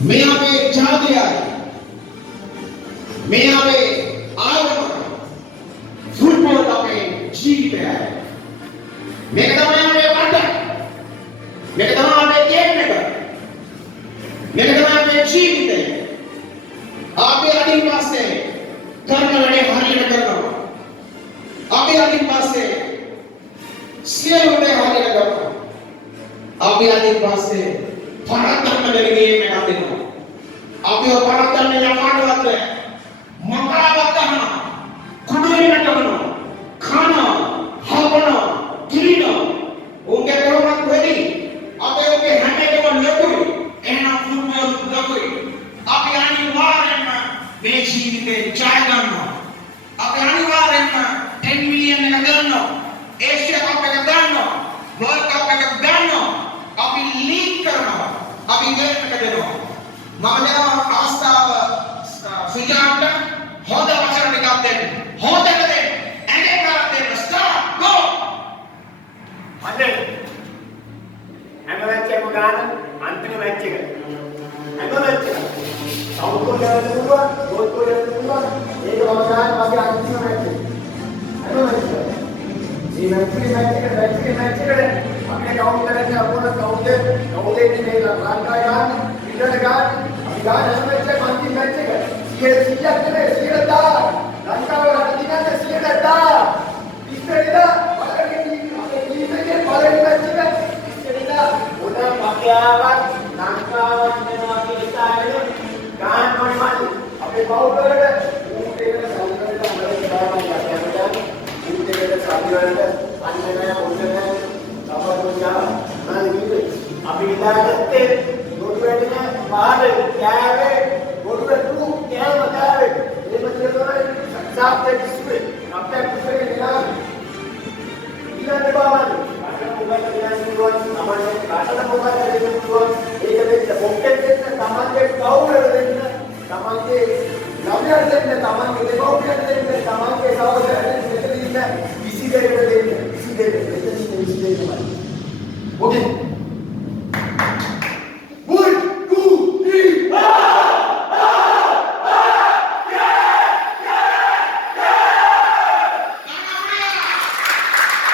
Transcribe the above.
මේ අපේ ජාතියයි. මේ අපේ ආගම. ෆුට්බෝල් අපේ ජීවිතයයි. මේක තමයි අපේ රට. මේක තමයි අපේ ගේම් එක. මේක තමයි අපේ ජීවිතය. අපි අදින් පස්සේ කරන වැඩේ හරියට කරනවා. අපි අදින් පස්සේ සියලු දේ හරියට කරනවා. අපි අදින් පස්සේ පරද්දන්න දෙන ගේම් එකක් දෙනවා. අපි පරද්දන්න යකාඩුවක් මකරාවක් ගන්නවා. කුඩුවෙන් කරනවා. කනවා, හපනවා, කිලිනවා. උන්ගේ කොරමක් වෙලි. අපේ ඔගේ හැම එකම ලොකුයි. එහෙනම් ෆුට්බෝල් ලොකුයි. අපි අනිවාර්යෙන්ම මේ ජීවිතේ ජය ගන්නවා. අපි අනිවාර්යෙන්ම 10 මිලියන් එක ගන්නවා. ඒෂියා කප් එක ගන්නවා. වර්ල්ඩ් කප් එක ගන්නවා. අපි ලීඩ් කරනවා. අපි ගේම් එක දෙනවා. මම දෙනවා අවස්ථාව සුජාන්ට හොඳ වචන ටිකක් දෙන්න. හොඳට දෙන්න. ඇඟේ කරක් දෙන්න. ස්ටාර්ට් ගෝ. හොඳයි. හැම මැච් එකම ගන්න අන්තිම මැච් එක. හැම මැච් එකම සවුත් කොරියාවට දුන්නා, නෝර්ත් කොරියාවට දුන්නා. ඒක මම ගන්න මගේ අන්තිම මැච් එක. හැම මැච් එකම. මේ මැච් එකට අපිට කවුන්ට් කරන්නේ අපෝන කවුන්ට් ඉන්නේ ලංකාවේ ගන්න, ඉන්දියාවේ ගන්න. අපි ගන්න හැම මැච් එකම අන්තිම මැච් එක. 100ක් නෙමෙයි 110. ලංකාවේ රට දිනන්නේ 110. ඉස්සෙල්ලා බලන්නේ අපේ ටීම් එකේ පළවෙනි මැච් එක ඉස්සෙල්ලා උඩ පගයාවක් ලංකාවක් වෙනවා කියලා හිතාගෙන ගන්න ඕනේ මල්ලි. අපේ බවුලරට ඌට එකට සම්බන්ධ කරලා අපි ඉඳාගත්තේ ගොඩ වැටෙන පාඩ කෑවේ ගොඩ වැටු කෑම කෑවේ මේ මැදේ සක්සාප්තේ කිස්වේ අපේ කුසලේ නිලා ඊළඟ බවන්නේ අර මොකක්ද කියන්නේ තමයි කාටද මොකක්ද